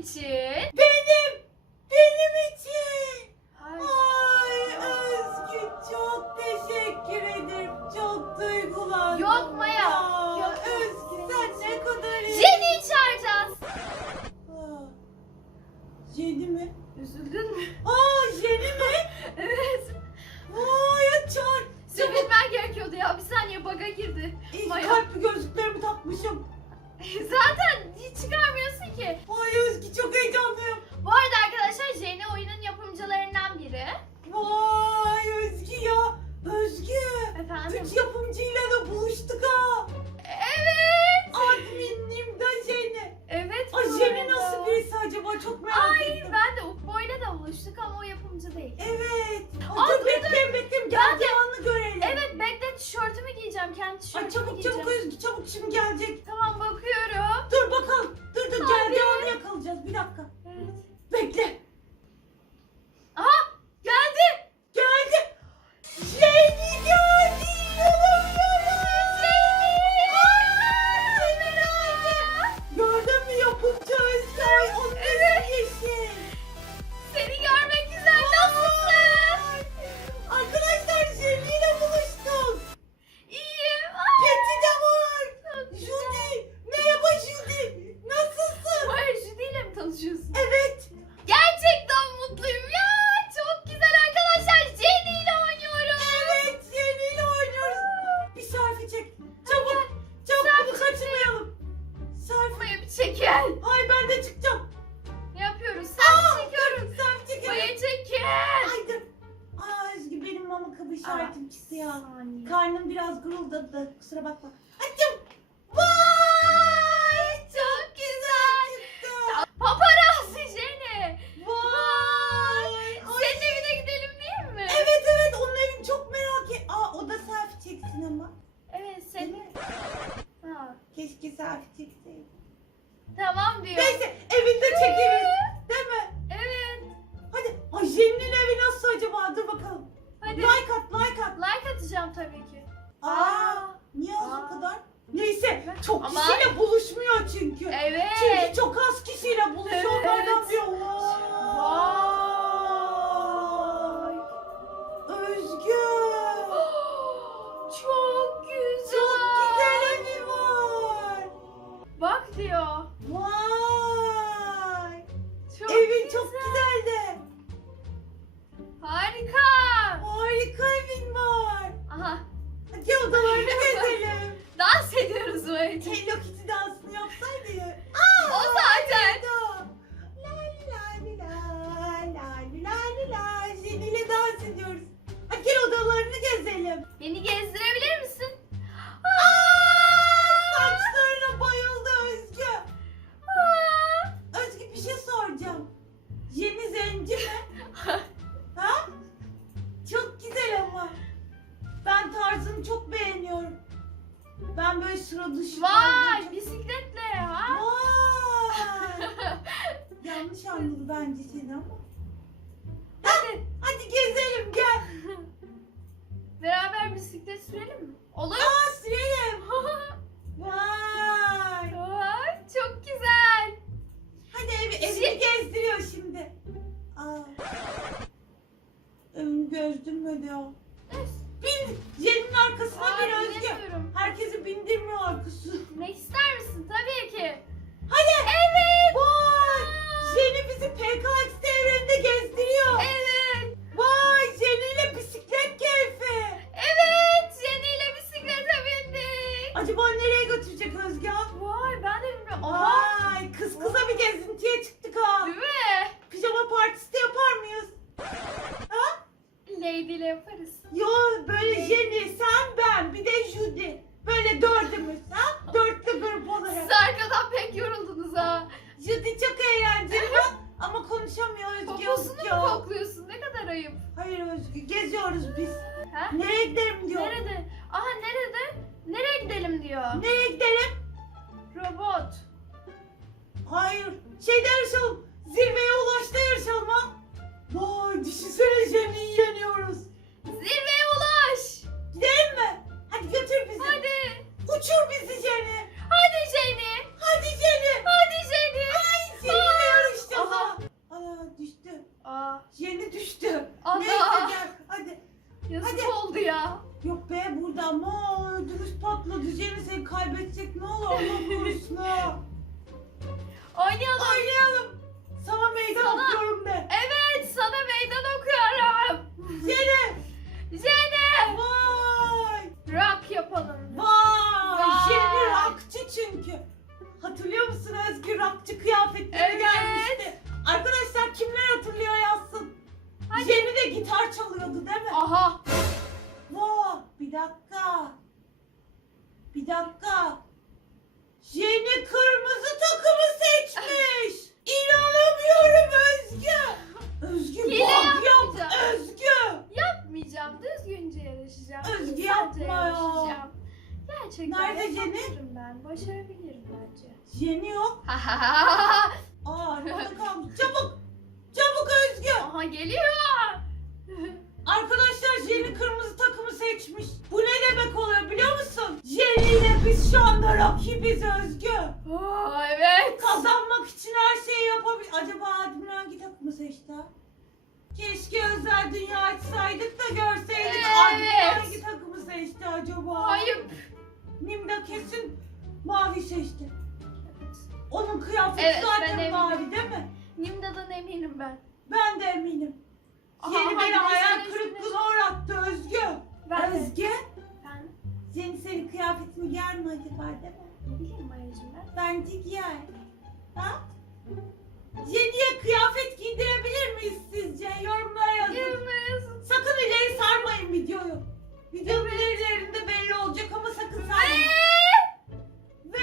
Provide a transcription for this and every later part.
için. Benim! Benim için! Ay Özgü çok teşekkür ederim. Çok duygulandım. Yok Maya. Ya. Özgü sen ne kadar iyi. Jenny'i çağıracağız. Ah. Jenny mi? Üzüldün mü? Aa Jenny mi? evet. Vay çağır. Seni gerekiyordu ya. Bir saniye baga girdi. İyi, Maya. kalp gözlüklerimi takmışım. Zaten ki. Ay çok heyecanlıyım. Bu arada arkadaşlar Jane oyunun yapımcılarından biri. Vay Özgü ya. Özgü. Efendim? Türk yapımcıyla da buluştuk ha. Evet. Adminliğimde Jane. Evet. Ay Jane nasıl birisi acaba çok merak Ay, ettim. Ay ben de Ukbo'yla da buluştuk ama o yapımcı değil. Evet. Aa, dur bekleyin bekleyin gel devamlı görelim. Evet bekle tişörtümü giyeceğim kendi tişörtümü Ay, çabuk, giyeceğim. Çabuk çabuk Özgü çabuk şimdi gelecek. Tamam bakıyorum. oldu da kusura bakma. Açım. çok Ama- kişiyle buluşmuyor çünkü. Evet. Çünkü çok az kişiyle buluşuyor. Evet. Onlardan bir o. öğretim. Hello dakika. Bir dakika. Jenny kırmızı takımı seçmiş. İnanamıyorum Özgü. Özgü bak yap. Özgü. Yapmayacağım. Düzgünce yarışacağım. Özgü yapma ya. Gerçekten Nerede Jenny? Ben. Başarabilirim bence. Jenny yok. Aa arkada kalmış. Çabuk. Çabuk Özgü. Aha geliyor. Arkadaşlar Jenny kırmızı takımı seçmiş. Bu ne demek oluyor biliyor musun? Jenny ile biz şu anda rakibiz Özgü. Aa, evet. Kazanmak için her şeyi yapabilir. Acaba Admin hangi takımı seçti ha? Keşke özel dünya açsaydık da görseydik Evet. hangi takımı seçti acaba? Ayıp. Nimda kesin mavi seçti. Onun kıyafeti Evet, ben zaten eminim. mavi değil mi? Nimda'dan eminim ben. Ben de eminim. Aha, Yeni hadi beni hayal kırıklığına uğrattı Özgü. Ben de. Özgü. Ben Yeni senin kıyafetini giyer mi acaba değil mi? ne bileyim Maya'cığım ben. Bence giyer. Ha? Jenny'e kıyafet giydirebilir miyiz sizce? Yorumlara yazın. Yılmaz. Sakın ileri sarmayın videoyu. Videonun ileride belli olacak ama sakın sarmayın. Ve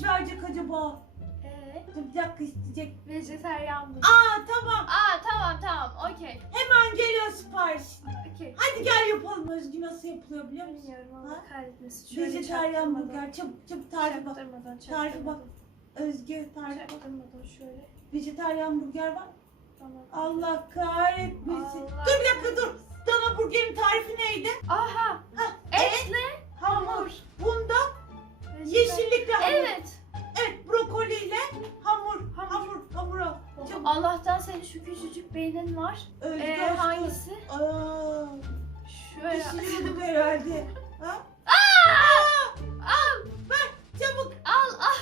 sipariş verecek acaba? Dur bir dakika isteyecek. vejeteryan bu. Aa tamam Aa tamam tamam okey. hemen geliyor sipariş. Okey. Hadi gel yapalım Özgü nasıl yapılıyor biliyor musun? Bilmiyorum Ha? Allah kahretmesin. Şöyle çaktırmadan- burger çabuk çabuk tarifi bak. Çaktırmadan Tarifi bak. çaktırmadan. Özgü tarifi bak. Çaktırmadan şöyle. Vejetaryen burger var. Tamam. Allah kahretmesin. Allah Dur bir dakika dur. Dana burgerin tarifi neydi? Aha. Ha, Etle Hamur. Bunda yeşillikle hamur. Evet. Evet brokoliyle hamur. Hamur. Hamur. Hamura. Çabuk. Allah'tan senin şu küçücük beynin var. Özgü Ee, aşkım. hangisi? Aa, Şöyle. pişiriyorduk herhalde. Ha? Aa! Al. Ver çabuk. Al al.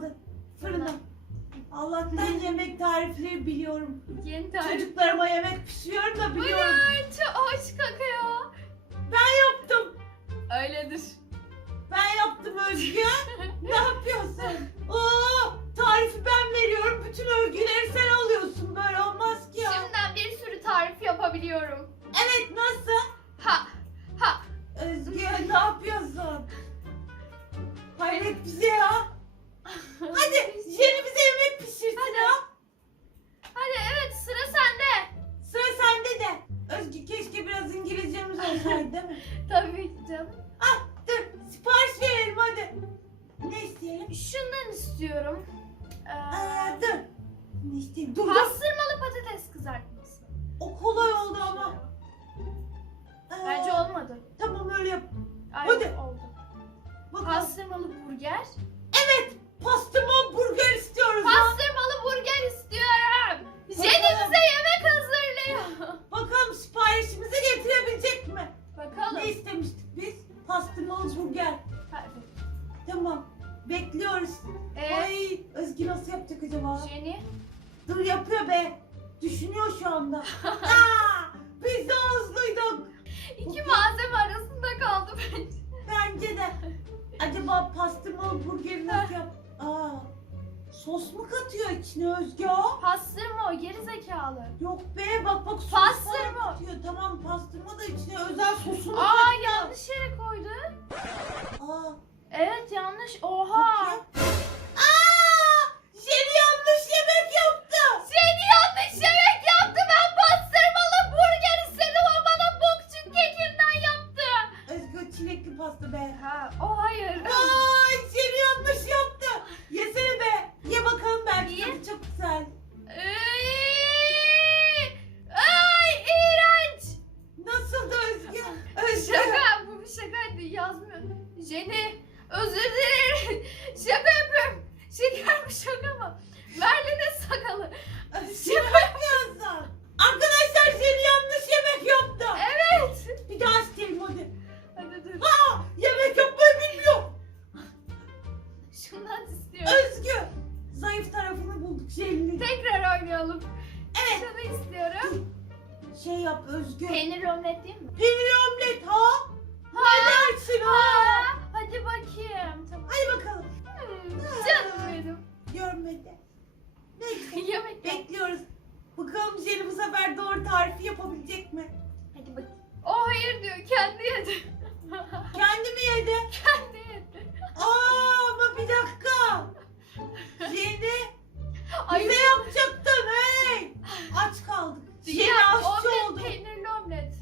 kaldı. Fırında. Allah'tan yemek tarifleri biliyorum. Yeni tarif. Çocuklarıma yemek pişiriyorum da Bu ne? biliyorum. Çok hoş kaka ya. Ben yaptım. Öyledir. Ben yaptım Özgü. ne yapıyorsun? Oo, tarifi ben veriyorum. Bütün övgüleri sen alıyorsun. Böyle olmaz ki ya. Şimdiden bir sürü tarif yapabiliyorum. Evet nasıl? Ha. ha. Özgü ne yapıyorsun? Hayret bize ya. Hadi Jenny bize yemek pişirsin Hadi. ya. Hadi evet sıra sende. Sıra sende de. Özgü keşke biraz İngilizcemiz olsaydı değil mi? Tabii ki canım. Ah dur sipariş verelim hadi. Ne isteyelim? Şundan istiyorum. Ee, Aa, dur. Ne isteyelim? Dur dur. pastırmalı patates kızartması. O kolay oldu ama. Aa, Bence olmadı. Tamam öyle yap. Ay, Hadi. oldu. Bakalım. Pastırmalı burger. Evet. Pastırma burger istiyoruz ya. Pastırmalı burger istiyorum. Jenny bize yemek hazırlıyor. Bakalım siparişimizi getirebilecek mi? Bakalım. Ne istemiştik biz? Pastırmalı burger. Hadi. Tamam. Bekliyoruz. Ee, Ay Özgü nasıl yapacak acaba? Jenny. Dur yapıyor be. Düşünüyor şu anda. Aa, biz de hızlıydık. İki malzeme arasında kaldı bence. Bence de. Acaba pastırmalı burgeri nasıl yap? Aa, sos mu katıyor içine Özgü o? Pastırma o geri zekalı. Yok be bak bak sos Pastırma. katıyor. Tamam pastırma da içine özel sosunu Aa katıyor. yanlış yere koydu. Aa, Evet yanlış. Oha. bakayım. şaka mı? Merlin'in Aç kaldık. Ya, aşçı omlet, oldu. peynirli omlet.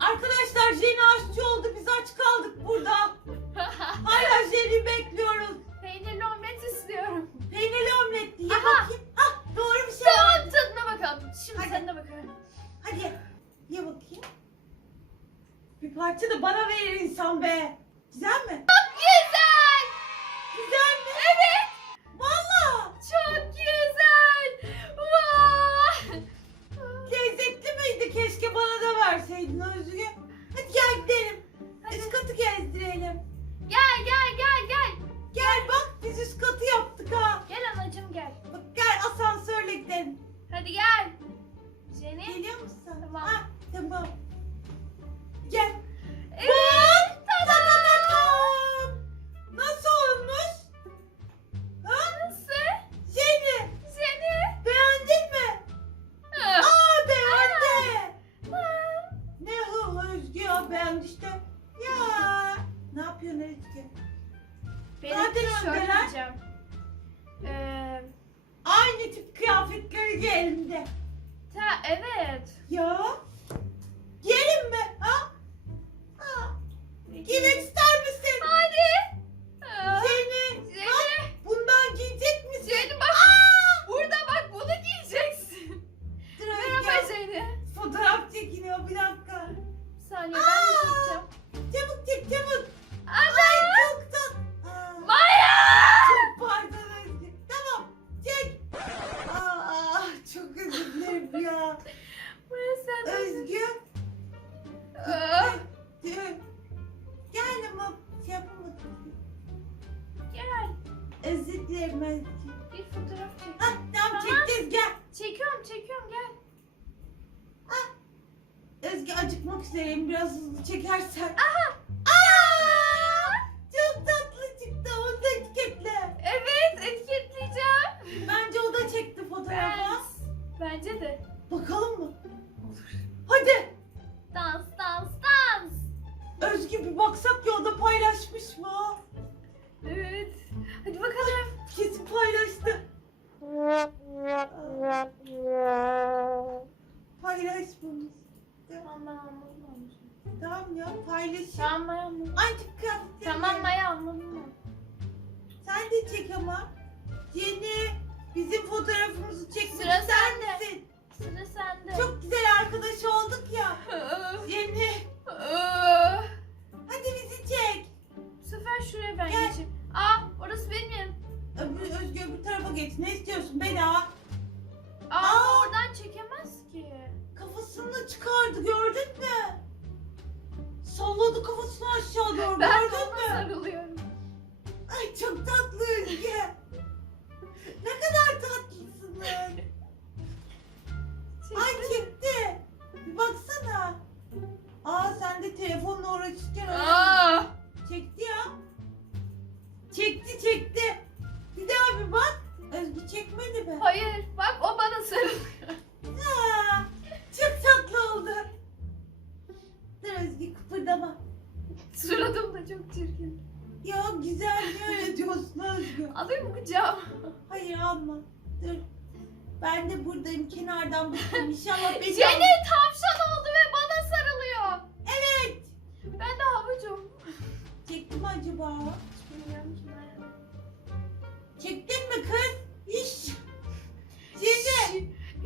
Arkadaşlar Jenny aşçı oldu. Biz aç kaldık burada. Hala Jenny bekliyoruz. peynirli omlet istiyorum. Peynirli omlet diye Aha. bakayım. Ah doğru bir şey. Tamam tadına bakalım. Şimdi Hadi. sen de bakalım. Hadi ye bakayım. Bir parça da bana verir insan be. Güzel mi? Güzel. Verseydin Özgü. Hadi gel gidelim. Hadi. Üst katı gezdirelim. Gel gel gel gel. Gel bak biz üst katı yaptık ha. Gel anacığım gel. Bak gel asansörle gidelim. Hadi gel. Jenny. Geliyor musun?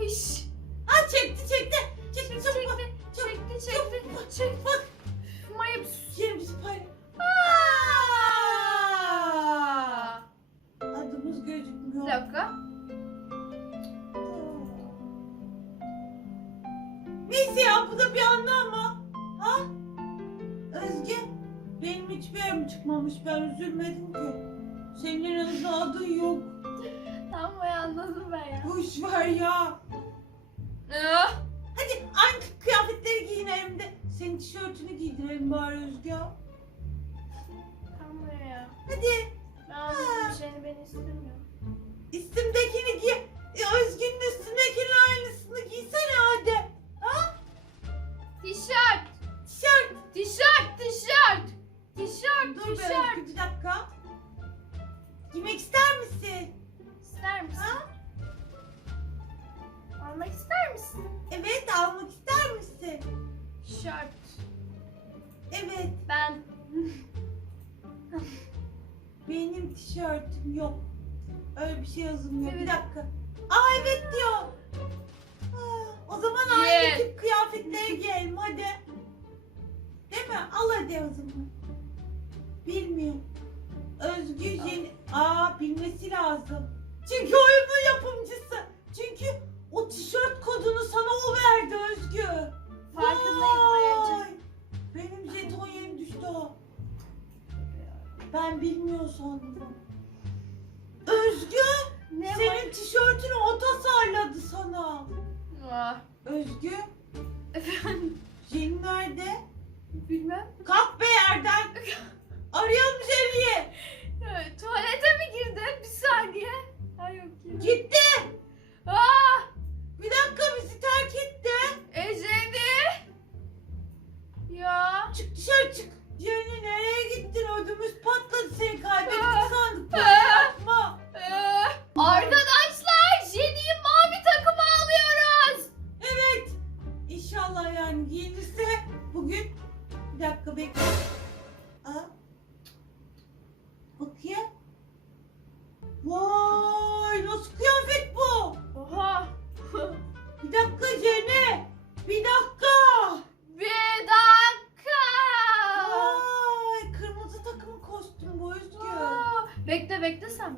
İş. Ha çekti çekti. Çekti çekti. Çekti çekti. Çekti çekti. Çekti bak. Mayıp. Yerim süper. Adımız gözükmüyor. Bir dakika. Neyse ya bu da bir anlama. Ha? Özge benim hiçbir yerim çıkmamış. Ben üzülmedim ki. Senin adın yok. Hadi. Ben bu şeyini ben istemiyorum. Üstümdekini giy. E, aynısını giysene hadi. Ha? Tişört. Tişört. Tişört, tişört. Tişört, Dur be bir dakika. Giymek ister misin? İster misin? Ha? Almak ister misin? Evet almak ister misin? Tişört. Evet. Ben Benim tişörtüm yok. Öyle bir şey yazılmıyor. Evet. Bir dakika. Aa evet diyor. Ah, o zaman aynı Evet. tip kıyafetleri giyelim hadi. Değil mi? Al hadi o zaman. Bilmiyorum. Özgü Yeni... Aa bilmesi lazım. Çünkü oyunun yapımcısı. Çünkü o tişört kodunu sana o verdi Özgü. Farkındayım Vay. Maya'cığım. Ben bilmiyor sandım. Özgü Ne var? senin tişörtünü o tasarladı sana. Ah, Özgü Efendim Jelin nerede? bilmem. Kalk be yerden. Arıyorum Jelly'i.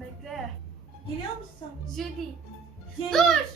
Bekle. Geliyor musun? Judy. Yeni. Dur.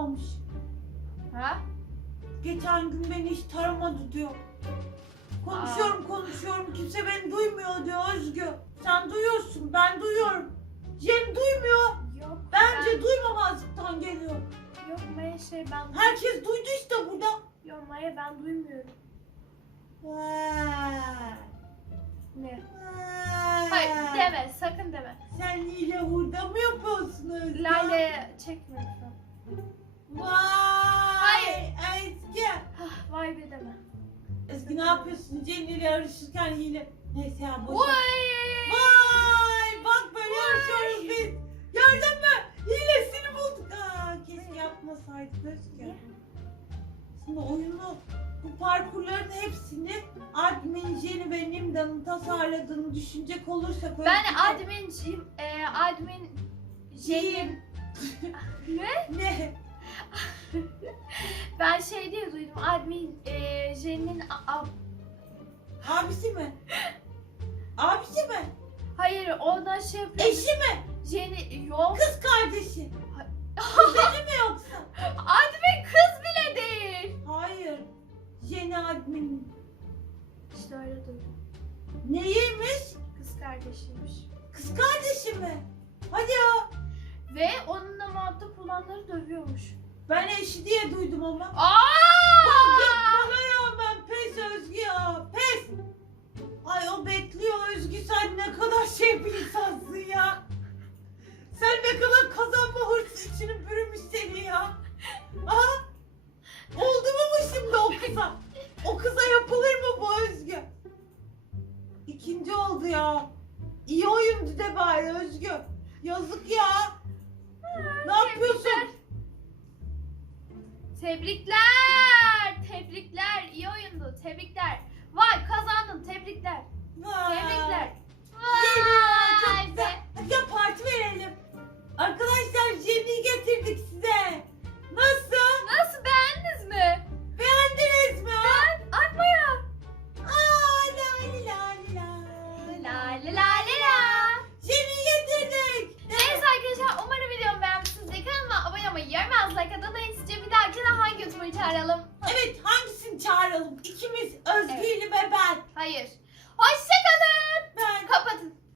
Taramamış. Ha? Geçen gün beni hiç taramadı diyor. Konuşuyorum konuşuyorum kimse beni duymuyor diyor Özgü. Sen duyuyorsun ben duyuyorum. Jen duymuyor. Yok. Bence duymamazlıktan geliyor. ben, yok Maya şey ben Herkes duydu işte burada. Yok Maya ben duymuyorum. Ne? Hayır deme sakın deme. Sen hile hurda mı yapıyorsun Özgü? Lale çekme lütfen. Vay. Ezgi. Hah, vay be deme. Ezgi ne yapıyorsun? İle yarışırken hile. Neyse ya boş ver. Vay. Vay bak böyle yarışıyoruz biz. Gördün mü? Hilesini bulduk. Aa, keşke yapmasaydık Özgür. Şimdi oyunu bu parkurların hepsini admin Jenny ve Nimda'nın tasarladığını düşünecek olursak Ben Özgür- admin e, admin Jen'in ne? ne? Ben şey diye duydum. Admin e, Jen'in a- a- Abisi mi? Abisi mi? hayır ondan şey yapıyor. Eşi mi? Jen'i yok. Kız kardeşi? Kuzeni mi yoksa? Admin kız bile değil. Hayır. Jenny admin. İşte öyle duydum. Neymiş? Kız kardeşiymiş. Kız kardeşi mi? Hadi ya. Ve onunla muhatap olanları dövüyormuş. Ben eşi diye duydum ama. Aa! Bana ya ben pes Özgü ya pes. Ay o bekliyor Özgü sen ne kadar şey bir insansın ya. Sen ne kadar kazanma hırsı içini bürümüş seni ya. Aha. Oldu mu bu şimdi o kıza? O kıza yapılır mı bu Özgü? İkinci oldu ya. İyi oyundu de bari Özgü. Yazık ya. Ne yapıyorsun? Tebrikler. Tebrikler. İyi oyundu. Tebrikler. Vay kazandın. Tebrikler. Vay. Tebrikler. Vay be. Hadi ya parti verelim. Arkadaşlar Jenny'i getirdik size. Nasıl çağıralım? Evet hangisini çağıralım? İkimiz Özgü Evet. ile ve ben. Hayır. Hoşçakalın. Ben. Kapatın.